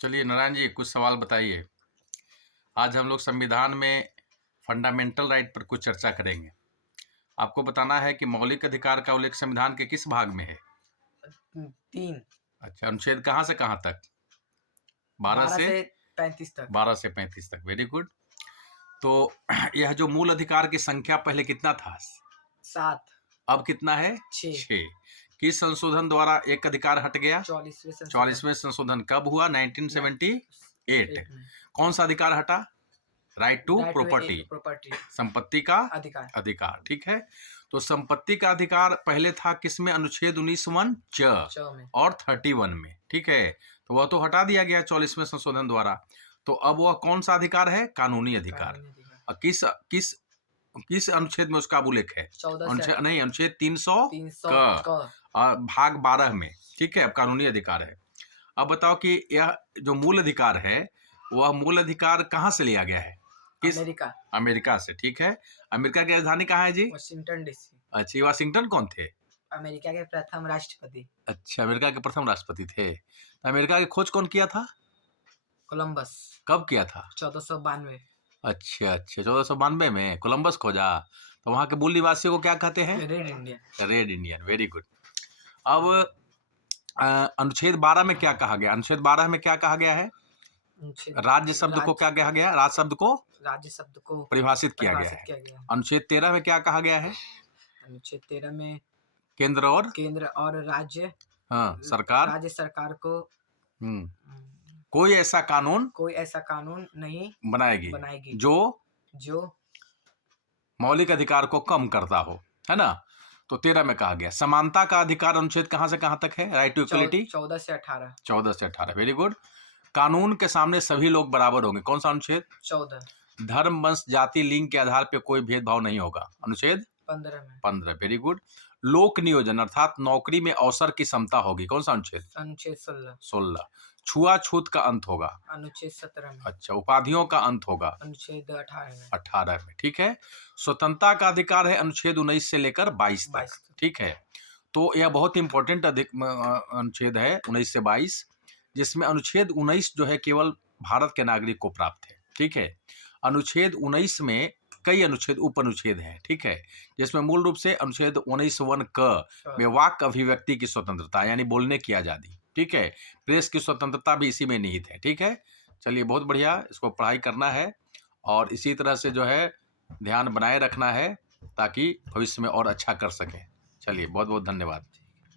चलिए नारायण जी कुछ सवाल बताइए। आज हम लोग संविधान में फंडामेंटल राइट पर कुछ चर्चा करेंगे। आपको बताना है कि मौलिक अधिकार का उल्लेख संविधान के किस भाग में है? 3। अच्छा, अनुच्छेद कहाँ से कहाँ तक? 12 12 से से 35 तक। 12 से 35 तक। Very good. तो यह जो मूल अधिकार की संख्या पहले कितना था? 7। अब कितना है? 6। 6। किस संशोधन द्वारा एक अधिकार हट गया? 44वें संशोधन कब हुआ? 1978। में। कौन सा अधिकार हटा? राइट टू प्रॉपर्टी, संपत्ति का अधिकार। ठीक है, तो संपत्ति का अधिकार पहले था किसमें? अनुच्छेद 19(1) च और 31 में। ठीक है, तो वह तो हटा दिया गया 44वें संशोधन द्वारा। तो अब वह कौन सा अधिकार है? कानूनी अधिकार। और किस किस किस अनुच्छेद में उसका उल्लेख है? अनुच्छेद 300 का भाग 12 में। ठीक है, अब कानूनी अधिकार है। अब बताओ कि यह जो मूल अधिकार है वह मूल अधिकार कहाँ से लिया गया है? अमेरिका से। ठीक है, अमेरिका की राजधानी कहाँ है जी? Washington DC. अच्छा, वाशिंगटन कौन थे? अमेरिका के प्रथम राष्ट्रपति। अच्छा, अमेरिका के प्रथम राष्ट्रपति थे। तो अमेरिका की खोज कौन किया था? कोलंबस। कब किया था? 1492। अच्छा, 1492 में कोलंबस खोजा। तो वहाँ के मूल निवासियों को क्या कहते हैं? Red Indian. Very good. अब अनुच्छेद 12 में क्या कहा गया? अनुच्छेद 12 में क्या कहा गया है? राज्य शब्द को क्या कहा गया? राज्य शब्द को परिभाषित किया गया है। अनुच्छेद 13 में क्या कहा गया है? अनुच्छेद 13 में केंद्र और राज्य सरकार को कोई ऐसा कानून नहीं बनाएगी जो मौलिक अधिकार को कम करता हो, है ना? तो 13 में कहा गया। समानता का अधिकार अनुच्छेद कहां से कहां तक है? राइट टू इक्वलिटी 14 से 18। 14 से 18। Very good. कानून के सामने सभी लोग बराबर होंगे। कौन सा अनुच्छेद? 14। धर्म, वंश, जाति, लिंग के आधार पर कोई भेदभाव नहीं होगा। अनुच्छेद 15। Very good. लोक नियोजन अर्थात नौकरी में अवसर की समता होगी। कौन सा अनुच्छेद? अनुच्छेद 16। छुआछूत का अंत होगा। अनुच्छेद 17 में। अच्छा, उपाधियों का अंत होगा। अनुच्छेद 18 में। ठीक है, स्वतंत्रता का अधिकार है अनुच्छेद 19 से लेकर 22 तक। ठीक है, तो यह बहुत इंपॉर्टेंट अनुच्छेद है 19 से 22, जिसमें अनुच्छेद 19 जो है केवल भारत के नागरिक को प्राप्त है। ठीक है, अनुच्छेद 19 में कई अनुच्छेद उप अनुच्छेद हैं। ठीक है, जिसमें मूल रूप से अनुच्छेद 19(1) क में वाक्य अभिव्यक्ति की स्वतंत्रता यानी बोलने की आजादी। ठीक है, प्रेस की स्वतंत्रता भी इसी में निहित है। ठीक है, चलिए बहुत बढ़िया, इसको पढ़ाई करना है और इसी तरह से जो है ध्यान बनाए रखना है ताकि भविष्य में और अच्छा कर सकें। चलिए बहुत बहुत धन्यवाद।